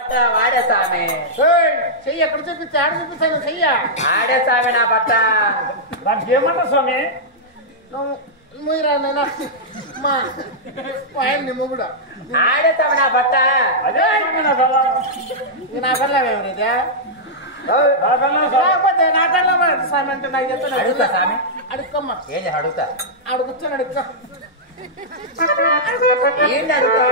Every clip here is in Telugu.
వాడే స్వామి చెయ్యి ఎక్కడ చూపిస్తే ఆడ చూపిస్తాను చెయ్య ఆడే స్వామి నా బట్ట దానికి ఏమంటా స్వామి మూయరా నాయనా మా ఆయన నీ మొగుడు ఆడే స్వామి నా బట్ట అదే స్వామి నా బల్ల నా పిల్లలు ఎవరైతే లేకపోతే నా పిల్లలు స్వామి అంటే నాకు చెప్తాను అడుగుతా స్వామి అడుక్కమ్మా ఏం అడుగుతా ఆడ కూర్చొని అడుక్కో ఏంటి అడుగుతా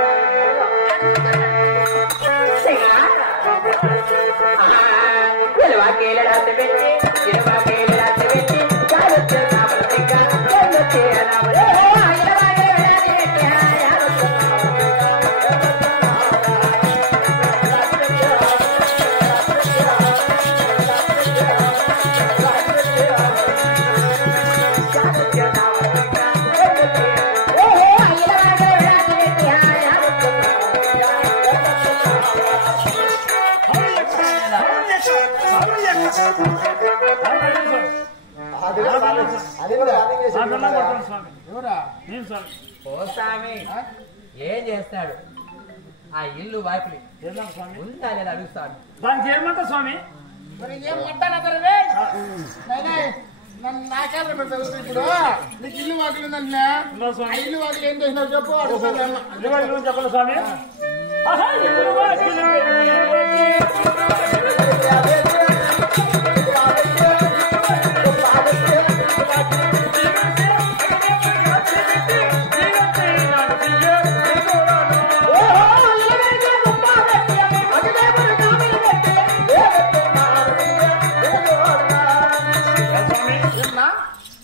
స్వామి ఏం చేస్తాడు ఆ ఇల్లు వాకిలి ఉందా నేను అడుగుతాను దానికి ఏమంటా స్వామి మరి ఏం మాట్లాడతారు నన్ను నాకేళ్ళ పెడతావు ఇప్పుడు నీకు ఇల్లు వాకిలి ఉందన్నా ఇల్లు వాకిలి ఏం చేసినావు చెప్పు అడుగుతాను చెప్పాలి స్వామి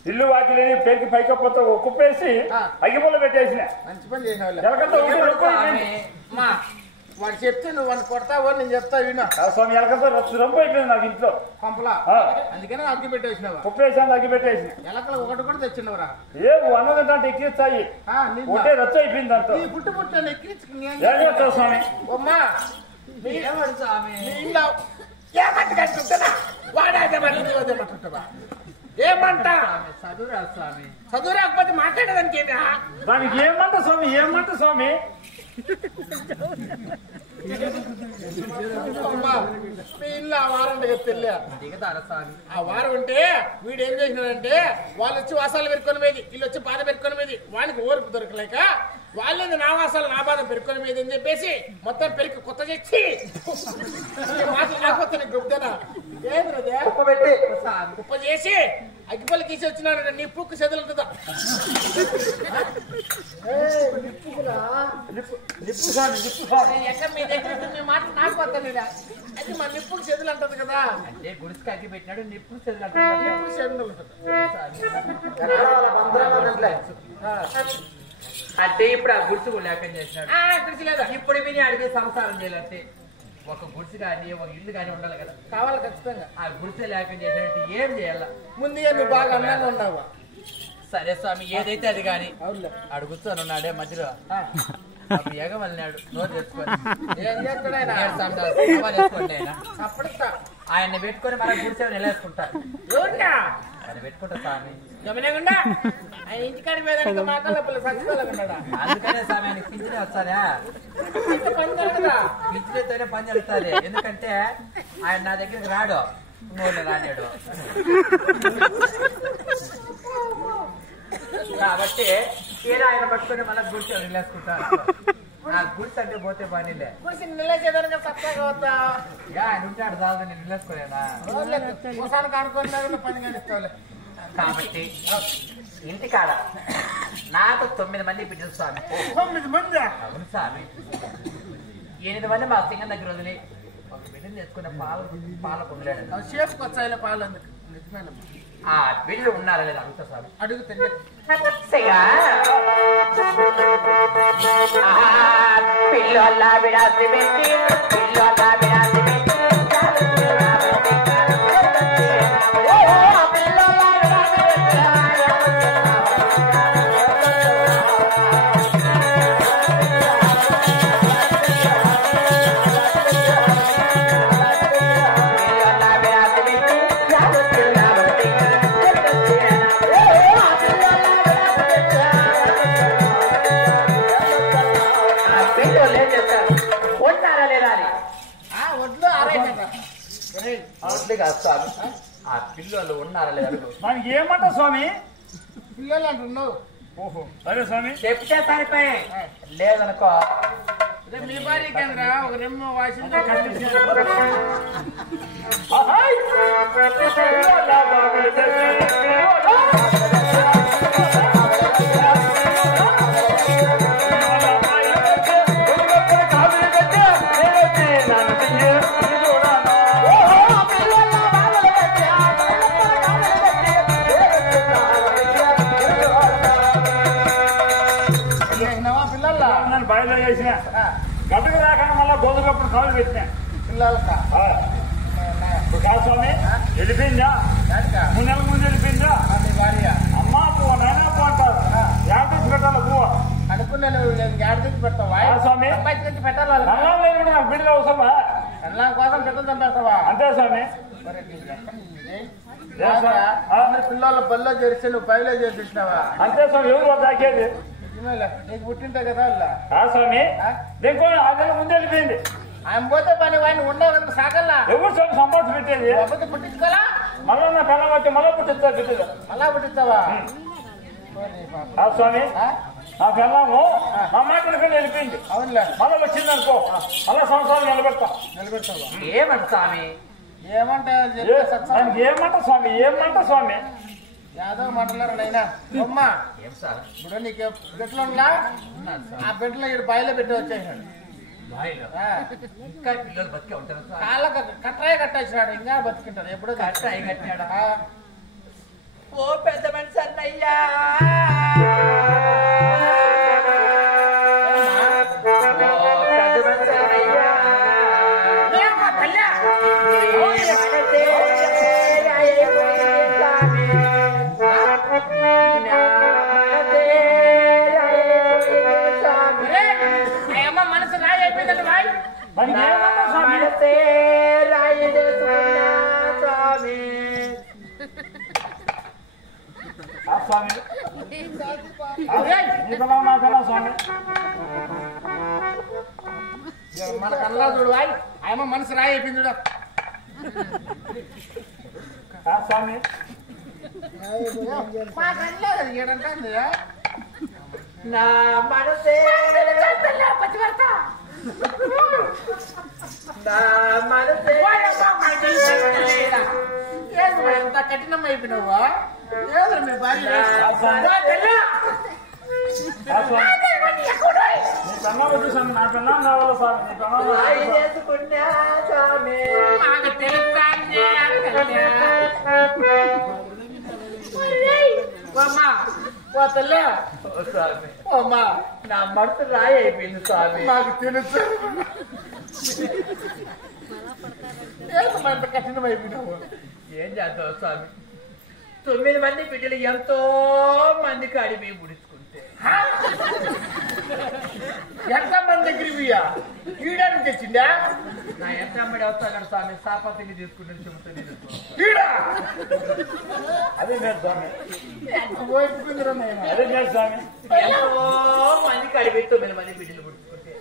ఇల్లు వాకిలేని పేరుకి పైకపోతే కుప్పేసి అగ్గిపొల్ల పెట్టేసిన మంచి పని చేసిన వాడు చెప్తే నువ్వు వాడిని కొడతావో నేను చెప్తా వినా స్వామి ఎలకతో రంపు అయిపోయింది నాకు ఇంట్లో పంపలా అందుకనే అగ్గి పెట్టేసినావా కుప్పేసాను అగ్గి పెట్టేసిన ఎలకలు ఒకటి కూడా తెచ్చినవరా ఏం అన్నదంటే ఎక్కిస్తాయి ఒకటే రచ్చు అయిపోయింది అంత పుట్టి పుట్టాను ఎక్కించుకుని స్వామి అమ్మా స్వామి ఏమంట కట్టుకుంటున్నా వాడేమంటుంటావా ఏమంటా చదువురా స్వామి చదువు రాకపోతే మాట్లాడేదానికి దానికి ఏమంట స్వామి ఏమంట స్వామి మీ ఇల్లు ఆ వారం చెప్తే దిగతారా స్వామి ఆ వారం ఉంటే వీడు ఏం చేసినాడంటే వాళ్ళు వచ్చి వాసాలు పెరుకొని మీది వీళ్ళు వచ్చి బాధ పెరుకొని మీది వానికి ఓర్పు దొరకలేక వాళ్ళేది నా వాసాలు నా బాధ పెరుకొని మీది అని చెప్పేసి మొత్తం పెరికి కొత్త తెచ్చి మాటలు లేకపోతే నీకు గుప్తేనా ఏంద్రదే కుప్ప పెట్టి కుప్ప చేసి అగ్గిపల్లి తీసి వచ్చినాడు నీ పుక్కు చెదులుంటుందా ఎక్కడ మీ దగ్గర మీ మాట నాకు వద్దలేదా అది మా నిప్పుకు చెదులు అంటది కదా అంటే గుడికి అగ్గి పెట్టినాడు నిప్పు చెదులు అంటే ఇప్పుడు ఆ గుడిసు లేకం చేసినాడు గుడిసి లేదా ఇప్పుడు విని అడిగే సంసారం చేయాలంటే ఒక గుడిసి కానీ ఒక ఇల్లు కానీ ఉండాలి కదా కావాలి ఖచ్చితంగా ఆ గుడిసె లేకం చేసినట్టు ఏం చేయాల ముందుగా నువ్వు బాగా అందంగా ఉన్నావా సరే స్వామి ఏదైతే అది కానీ అడుగుతాను ఉన్నాడే మధ్యలో ఎగమల్లినాడు నోరు తెచ్చుకొని ఏం చేస్తాడు ఆయన వేసుకోండి ఆయన అప్పుడు ఆయన పెట్టుకొని మన గుడిసే నిలేసుకుంటారు ఆయన పెట్టుకుంటా స్వామి గమనకుండా ఆయన ఇంటికాడి మీద మాటల పిల్లలు చచ్చిపోలేకున్నాడా అందుకనే స్వామి ఆయన పింఛనే వస్తారా పని జరగదా పింఛనతోనే పని జరుగుతుంది ఎందుకంటే ఆయన నా దగ్గరికి రాడు నోళ్ళు రాలేడు కాబట్టి ఏదో ఆయన పట్టుకొని మళ్ళీ గుడిసె నిలేసుకుంటారు నా గుడిసె అంటే పోతే పనిలే గుడిసి నిలేసేదానికి చక్కగా వద్దా ఆయన ఉంటాడు దాదాపు నేను నిలేసుకోలేనా ఒకసారి కానుకోలేకుండా పని కానిస్తావులే కాబట్టి ఇంటికాడ నాకు 9 మంది బిడ్డలు స్వామి 9 మంది అవును స్వామి 8 మంది మా సింగం దగ్గర వదిలి ఒక బిడ్డను తెచ్చుకున్న పాల పొందలేడు షేప్కి వచ్చాయిలే పాలు అందుకు నిజమైన ఆ బిడ్డలు ఉన్నారా లేదా అడుగుతా స్వామి అడుగుతుంది పిల్లల విడాసి పెట్టి పిల్లల విడాసి పెట్టి ఉన్నారా లేదా అట్లే కాదు స్వామి ఆ పిల్లలు ఉన్నారా లేదు మనకి ఏమంటావు స్వామి? పిల్లలు అంటున్నావు. ఓహో సరే స్వామి. చెప్తే సరిపోయి లేదనుకో మీ భార్య కేంద్ర ఒక రెమ్మ వాసింది బయలు చేసిన గట్టుకు రాకుండా మళ్ళా గోధుకప్పుడు కాలు పెట్టినా పిల్లలక కాదు స్వామి. వెళ్ళిపోయిందా? 3 నెలల ముందు వెళ్ళిపోయిందా? మీ భార్య అమ్మా పువ్వు నాయనా పువ్వు అంటారు. యాభై పెట్టాలి పువ్వు అనుకున్నా నువ్వు ఏడు తెచ్చి పెడతావా? స్వామి అబ్బాయి తెచ్చి పెట్టాలి. రంగం లేకుండా నాకు బిడ్డలు అవసరమా? అల్లా కోసం పెట్టడం పెడతావా? అంతే స్వామి. పిల్లలు బల్లో చేరిస్తే నువ్వు పైలో చేర్పించినావా? అంతే స్వామి. ఎవరు తాకేది? నీకు పుట్టింటే కదా అల్లా స్వామి. దీనికో 6 నెలల ముందు వెళ్ళిపోయింది. ఆయన పోతే పని వాడిని ఉండవు కదా సాగల్లా. ఎవరు స్వామి సంపాదించి పెట్టేది? అబ్బకి పుట్టించుకోవాలా? మళ్ళా నా పిల్లలు వచ్చి మళ్ళా పుట్టిస్తా బిడ్డలు. మళ్ళా పుట్టిస్తావా? స్వామి నా పిల్లము మా మాటల పిల్ల వెళ్ళిపోయింది. అవునులే. మళ్ళా వచ్చింది అనుకో మళ్ళా సంవత్సరాలు నిలబెడతావా? ఏమంట స్వామి? ఏమంటా ఏమంటా స్వామి? ఏమంటా స్వామి? యాదో మాట్లాడారు నైనా అమ్మా. ఏం సార్ ఇప్పుడు నీకు బిడ్డలు ఉన్నా ఆ బిడ్డలో ఇక్కడ బయలు పెట్టి వచ్చేసాడు. ఇంకా పిల్లలు బతికే ఉంటారు సార్. కాళ్ళకు కట్టాయి కట్టేసినాడు. ఇంకా బతికింటాడు. ఎప్పుడో కట్టాయి కట్టాడా? ఓ పెద్ద మనిషి అన్నయ్యా మనసు రాయి అయిపోయిందండి భాయ్. రాయి స్వామి స్వామి మన కల్లా చూడు భాయ్. ఆయమ్మ మనసు రాయి అయిపోయింది చూడ స్వామి. మా కళ్ళలేదు ఏడంటే నా మనసే ఎంత కఠినం అయిపోయినావా? ఏదో మీ భార్య నా పిల్లలు కావాలి స్వామి. మాకు తెలుస్తాండి తల్లి. అమ్మా నా మనసు రాయి అయిపోయింది స్వామి. మాకు తెలుసు ఎంత కఠినం అయిపోయినావు. ఏం చేద్దాం స్వామి? 9 మంది బిడ్డలు ఎంతో మంది కాడిపోయి పుడుచుకుంటే ఎంతమంది దగ్గర ఈడానికి తెచ్చిందా? నా ఎంత అమ్మడి అవుతాడు స్వామి. సాపతిని తీసుకుంటే చెబుతుంది అదే లేదు స్వామి. ఓపుకుందిరా అదే లేదు స్వామి. ఎంతో మంది కాడిపోయి 9 మంది బిడ్డలు పుడుచుకుంటే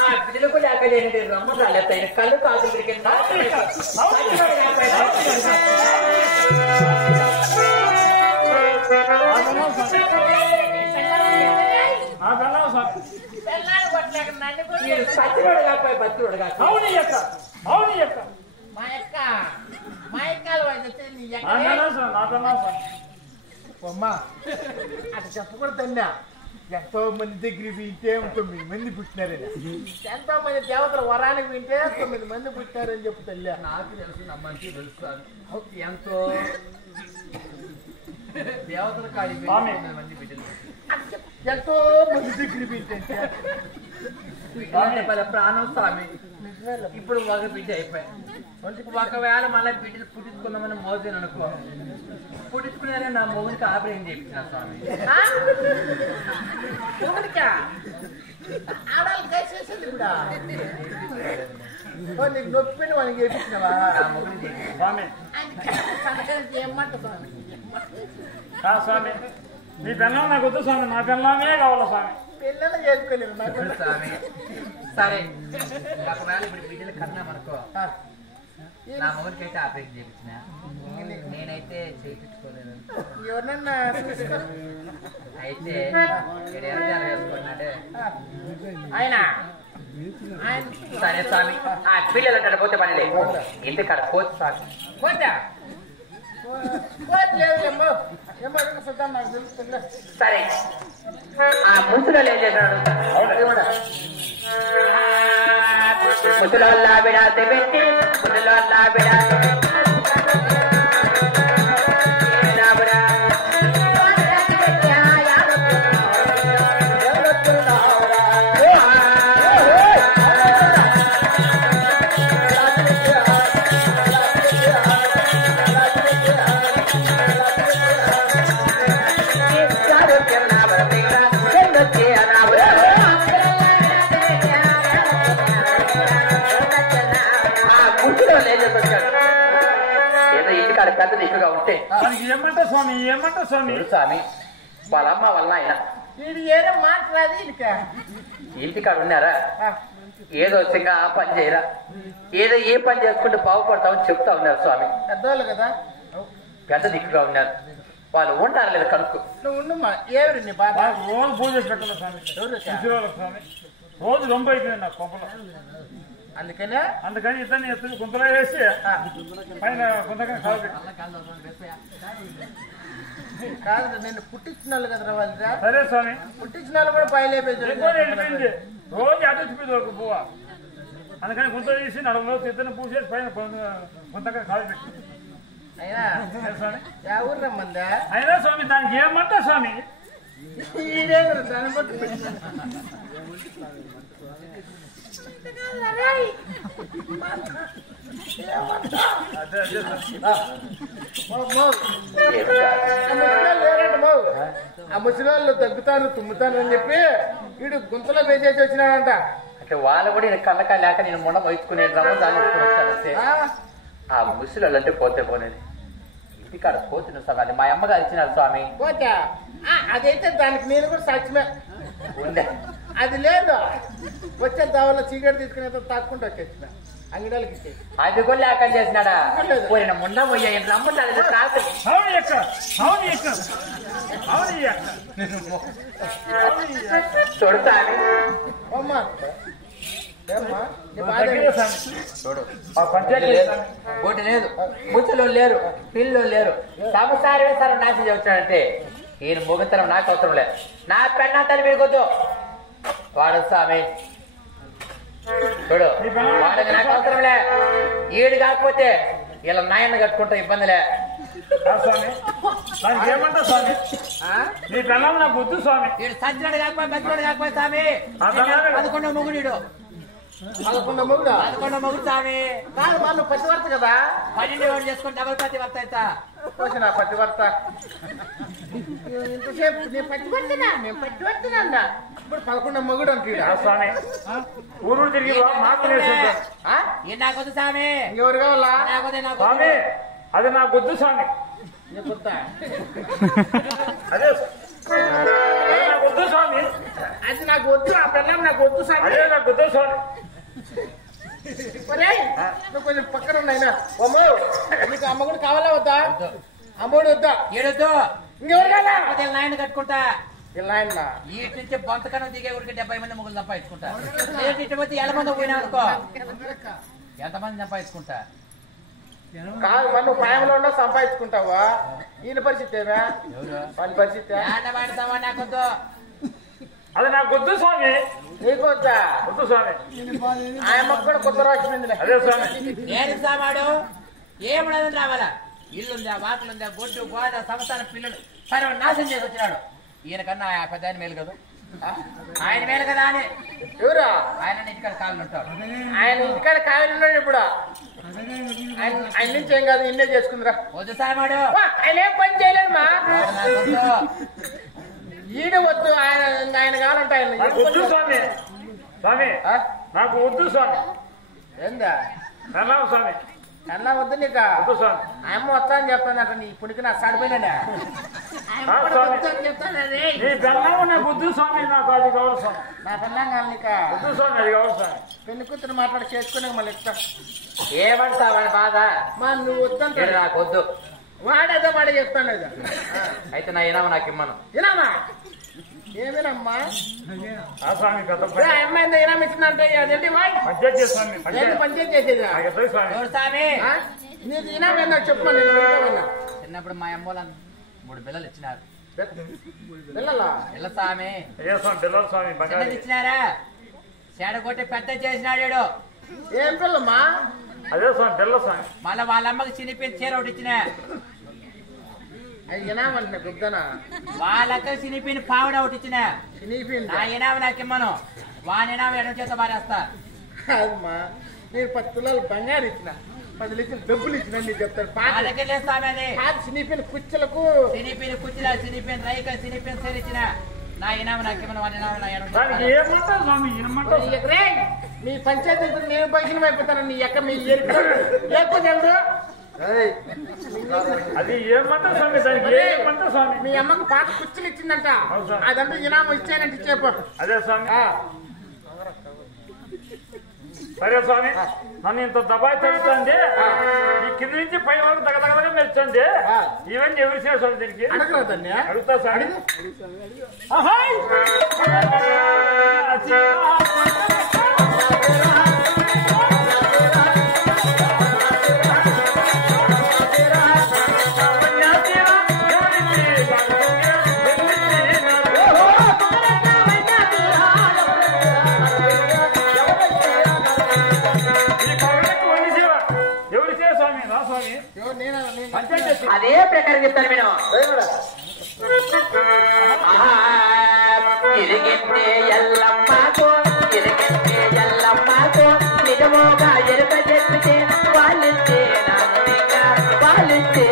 ఆ బిడ్డలకు లేక లేని రమ్మ రాలేతాయి కళ్ళు కాదు కింద అవును యొక్క అవును యొక్క మా ఎక్కాలు అమ్మా అటు చెప్పకూడదన్నా. ఎంతో మంది దగ్గర వింటే 9 మంది పుట్టినారని. ఎంతో మంది దేవతలు వరానికి వింటే 9 మంది పుట్టినారని చెప్పు తల్లి. నాకు తెలుసు నా మంచి తెలుస్తాను. ఎంతో దేవతల కాడి 9 మంది బిడ్డలు ఎంతో మంది దగ్గర వింటే ప్రాణం స్వామి. ఇప్పుడు ఒక బిడ్డ అయిపోయాయి. ఒకవేళ మళ్ళీ బిడ్డలు పుట్టించుకుందామని మోసాను అనుకో, పుట్టించుకునే నా మొగుడికి ఆపరేషన్ చేయించిన స్వామి. నీకు నొప్పిని మనకి చేయించినవా? స్వామి ఏమంట స్వామి. మీ పిల్లలు నాకు వద్దు స్వామి. నా పిల్లలే కావాలి స్వామి. పిల్లలు చేసుకోలేరు స్వామి. సరే ఒకవేళ ఇప్పుడు బిడ్డలు కన్నామనుకో నా మొగుడికి అయితే ఆపరేషన్ చేయించిన, నేనైతే చేయించుకోలేదు. ఎవరినన్నా చూసుకో. అయితే వేసుకున్నాడే ఆయన సరే స్వామి, ఆ పిల్లలు అంటే పోతే పని లేదు, ఇంటికాడ పోతే స్వామి. పోతా పోట్లేదు ఏమో ఏమో చూద్దాం, నాకు తెలుస్తుంది. సరే ఆ ముసలు ఏం చేశాడు? ముసలోళ్ళ బిడాతే పెట్టి ముసలోళ్ళ బిడాతే పెద్ద దిక్కుగా ఉంటే ఏమంటా స్వామి, ఏమంటా స్వామి? స్వామి వాళ్ళమ్మ వల్ల ఆయన వీడు ఏదో మాట్లాడి ఇంటికాడ ఉన్నారా, ఏదో వచ్చింగా ఆ పని చేయరా, ఏదో ఏ పని చేసుకుంటూ బాగుపడతామని చెప్తా ఉన్నారు స్వామి. పెద్దవాళ్ళు కదా, పెద్ద దిక్కుగా ఉన్నారు, వాళ్ళు ఉంటారు లేదా కనుక్కో. నువ్వు ఉండమ్మా. ఏమిటి నీ బాధ? రోజు పూజ పెట్టాలి స్వామి, స్వామి రోజు రొంబ అయిపోయింది నాకు కొంపలో. అందుకని ఇద్దరిని ఎత్తుని గుంతలో వేసి పైన గుంతగా కాదు, నేను పుట్టించిన వాళ్ళు కదరా వాళ్ళు. సరే స్వామి, పుట్టించిన వాళ్ళు కూడా పైలేపోయింది. రోజు అటుచిపోయింది ఒక పువ్వ, అందుకని గుంత తీసి నడుములో ఇద్దరిని పూసేసి పైన గుంతగా కాలు పెట్టి. అయినా స్వామి ఊరు రమ్మందా? అయినా స్వామి దానికి ఏమంటా స్వామి? ఇదే దాన్ని బట్టి ఆ ముసలివాళ్ళు తగ్గుతాను తుమ్ముతాను అని చెప్పి వీడు గుంతలో వేసేసి వచ్చినాడంట. అంటే వాళ్ళు కూడా కళ్ళకా లేక నేను మొన్న వైచుకునే దాన్ని వచ్చాను. ఆ ముసలి వాళ్ళు అంటే పోతే పోనేది, ఇంటికాడ పోతున్న స్వామి మా అమ్మగారు ఇచ్చినారు స్వామి. పోతా అదైతే దానికి నేను కూడా సాక్ష్యమే ఉండే. అది లేదు, వచ్చే దావలో చీకటి తీసుకుని తాక్కుంటూ వచ్చేసిన అంగడాలకి ఇచ్చేసి. అది కూడా లేక చేసినాడా? పోయిన ముండ పోయా రమ్మంటారు. చూడతా అమ్మా చూడు, ఒకటి లేదు, ముసలు లేరు, పిల్లలు లేరు, సంసారం వేస్తారు నాశనం చేస్తాడంటే ఈయన ముగతరం నాకు అవసరం లేదు, నా పెన్నా తల్లి మీకొద్దు. వాడు స్వామి చూడు, వాడికి నాకు అవసరం లే, ఈడు కాకపోతే ఇలా నాయన కట్టుకుంటా ఇబ్బందిలే. ఏమంటా స్వామి? నీ పిల్లలు నాకు వద్దు స్వామి. వీడు సజ్జనుడు కాకపోతే బతికోడు కాకపోతే స్వామి 11వ మొగుడు. 11వ మొగుడు? 11వ మొగుడు స్వామి. కాదు వాళ్ళు పతివర్త కదా, 12 చేసుకుని డబల్ పతివర్త అవుతా. నా పతివర్త ఇంతసేపు నేను పట్టిపడుతున్నా, నేను పట్టిపడుతున్నా. ఇప్పుడు 11వ మొగుడు అంటాడు స్వామి. ఊరు తిరిగి నాకొద్దు స్వామి. ఎవరు కావాలా స్వామి? అది నాకు వద్దు స్వామి. అదే నాకు వద్దు స్వామి, అది నాకు వద్దు, ఆ పిల్లలు నాకు వద్దు స్వామి. అదే నాకు వద్దు స్వామి. నువ్వు కొంచెం పక్కన ఉన్నాయినా. అమ్మో నీకు అమ్మ కూడా కావాలా వద్దా? అమ్మోడు వద్దా? ఏడొద్దు. ఇంకెవరు కావాలా? నాయన కట్టుకుంటా. నాయన వీటి నుంచి బొంతకనం దిగే ఊరికి 70 మంది మొగులు సంపాదించుకుంటా. ఇటువంటి ఎలా మంది పోయినా అనుకో, ఎంతమంది సంపాదించుకుంటా? కాదు మరి నువ్వు పాయంలో ఉన్నా సంపాదించుకుంటావా? ఈయన పరిస్థితి ఏమా? పని పరిస్థితి నాకొద్దు. అది నాకు వద్దు స్వామి. నీకు వద్దా? వద్దు స్వామి. ఆయమ్మకు కూడా కొత్త రాసింది. అదే స్వామి. నేను సామాడు ఏమన్నదని రావాలా? ఇల్లుందా, వాకులుందా, గొడ్డు గోడ సంస్థాన పిల్లలు సరే నాశనం చేసి వచ్చినాడు. ఈయనకన్నా పెద్ద ఆయన మేలు కదా, ఆయన మేలు కదా అని. ఎవరా ఆయన ఇంటికాడ కాళ్ళు ఉంటాడు. ఆయన ఇంటికాడ కాయలు ఉన్నాడు ఇప్పుడు. ఆయన నుంచి ఏం కాదు, ఇన్నే చేసుకుందిరా. వద్దు సామాడు, ఆయన ఏం పని చేయలేదమ్మా. ఈడు వద్దు, ఆయన ఆయన కావాలంటే ఆయన వద్దు స్వామి. స్వామి నాకు వద్దు స్వామి. ఏందా స్వామి? అన్నా వద్దు నీకు వద్దు స్వామి. అమ్మ వస్తా అని చెప్తానంట నీ ఇప్పటికి నా సడిపోయినా చెప్తానే నీ పెళ్ళాము నాకు వద్దు స్వామి, నాకు అది కావాలి స్వామి. నా పెళ్ళాం కాదు నీకు వద్దు స్వామి, అది కావాలి స్వామి. పెళ్లి కూతురు మాట్లాడి చేసుకునే మళ్ళీ ఇస్తా ఏమంటావు వాడి బాధ? మా నువ్వు వద్దంట వీడు నాకు వద్దు. వాడేదో వాడే చెప్తాను ఇది అయితే నా ఇనామ నాకు ఇమ్మను. ఏనమ్మా ఏమేనమ్మా ఆ స్వామి పెద్ద అమ్మాయి ఏనామి ఇచ్చిందంటే అదేంటి వాడు పంచాయతీ స్వామి, పంచాయతీ చేసేది నాకు ఎప్పుడు స్వామి. ఎవరు స్వామి? నీకు ఇనామేందో చెప్పు నేను వింటామన్నా చిన్నప్పుడు మా అమ్మోళ్ళని 3 పిల్లలు ఇచ్చినారు. పిల్లలా పిల్ల స్వామి అయ్యా స్వామి, పిల్లలు స్వామి, చిన్నది బంగారు. ఇచ్చినారా? చెడగొట్టి పెద్ద చేసినాడు వీడు. ఏం పిల్లమ్మా అదే స్వామి, పిల్ల స్వామి. మళ్ళీ వాళ్ళ అమ్మకి చినిపోయిన చీర ఒకటి ఇచ్చిన. అది ఇనామంటే గుద్దనా వాళ్ళకి చినిపోయిన పావుడ ఒకటి ఇచ్చిన. చినిపోయింది నా ఇనామ నాకు ఇమ్మను. వాని ఇనామ ఎడం చేత మారేస్తా. కాదమ్మా నేను 10 తులాలు బంగారు ఇచ్చిన 10 లీటర్లు డబ్బులు ఇచ్చిన నీకు చెప్తాను నా దగ్గర లేదు స్వామి అది. చినిపోయిన కుచ్చలకు చినిపోయిన కుచ్చిలా చినిపోయిన రైక చినిపోయిన చీర ఇచ్చిన. నా ఇనామ నాకు ఇమ్మను. వాని ఇనామ నా ఎడం చేత దానికి మారేస్తా. ఏమంటారు స్వామి, ఏమంటారు? మీ పంచాయతీ నేను పైసలు అయిపోతాను నీ ఎక్క మీ ఎక్కువ తెలుదు అది ఏమంటారు స్వామి, దానికి ఏమంటారు స్వామి? మీ అమ్మకు పాత కుర్చీలు ఇచ్చిందంట అవును సార్. అదంతా ఇనామం ఇచ్చానంటే చెప్పు అదే స్వామి. సరే స్వామి, నన్ను ఇంత దబాయి తగ్గుతుంది. ఈ కింద నుంచి పై వరకు తగదగగా మెచ్చండి. ఈవెన్ ఎవరు చేస్తారు దీనికి? అడగలేదండి అడుగుతా స్వామి. ఎవరు చేయ స్వామి? రా స్వామి. పంచాయతీ అదే ప్రకారం చెప్తాను నేను. ఇరిగింటే ఎల్లమ్మతో ఇరిగింటే ఎల్లమ్మతో నిజమోగా ఎరుక చెప్పితే వాళ్ళిస్తే వాళ్ళిస్తే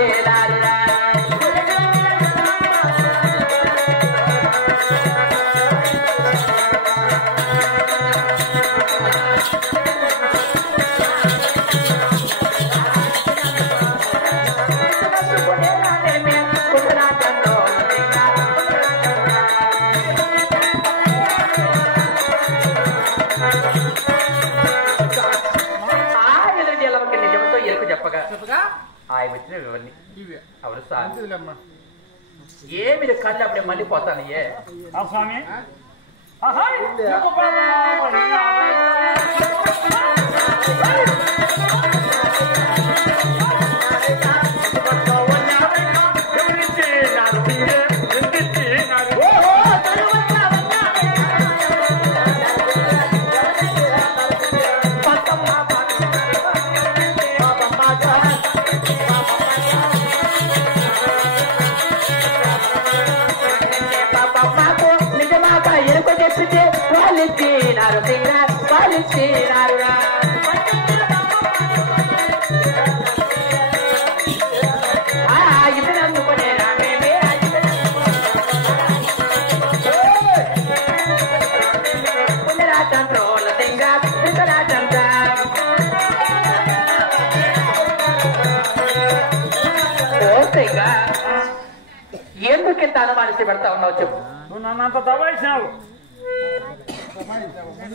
ఆయన వచ్చిన ఇవన్నీ అవును సార్. ఏమి కళ్ళు అప్పుడే మళ్ళీ పోతాను. ఏ ఆ స్వామి. ఎందుకింత అనుమానించి పెడతా ఉన్నావు చెప్పు. నువ్వు నన్ను అంత దబాయించినావు.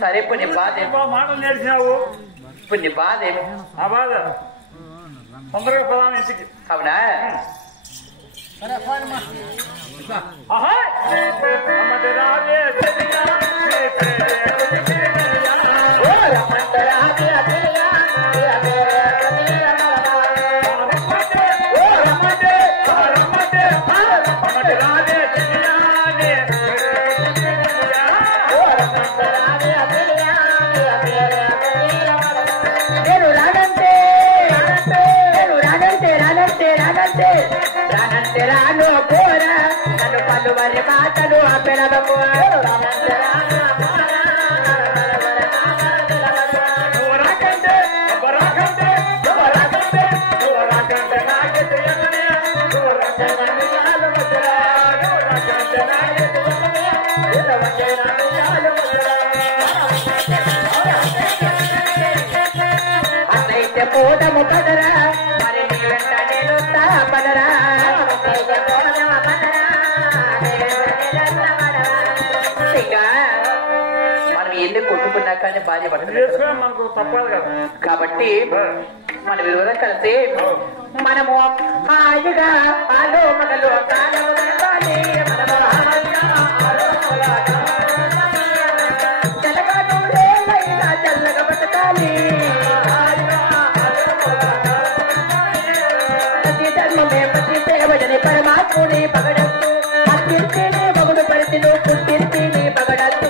సరే ఇప్పుడు నీ బాధ మాటలు నేర్చినావు. ఇప్పుడు నీ బాధ ఏమి? ఆ బాధ తొందరగా ప్రధాన ఇంటికి. అవునా? రాను పోరా నన్ను పలువరి మాటలు ఆపెనదము. అన్నయ్య కలిస్తే పోదాము పదరా మరి నీ వెంట నేను పదరా మనం ఎల్లి కొట్టుకున్నాక భార్య మనకు తప్పదు కదా. కాబట్టి మన విరోధం కలిసి మనము హాయిగా ఆలో మగలు చల్లగా బతకాలి ప్రతి ధర్మమే ప్రతి సేవజని పరమాత్ముని పగడత్తు అత్యంతేనే మగుడు పరిధిలో పుట్టింటిని పగడత్తు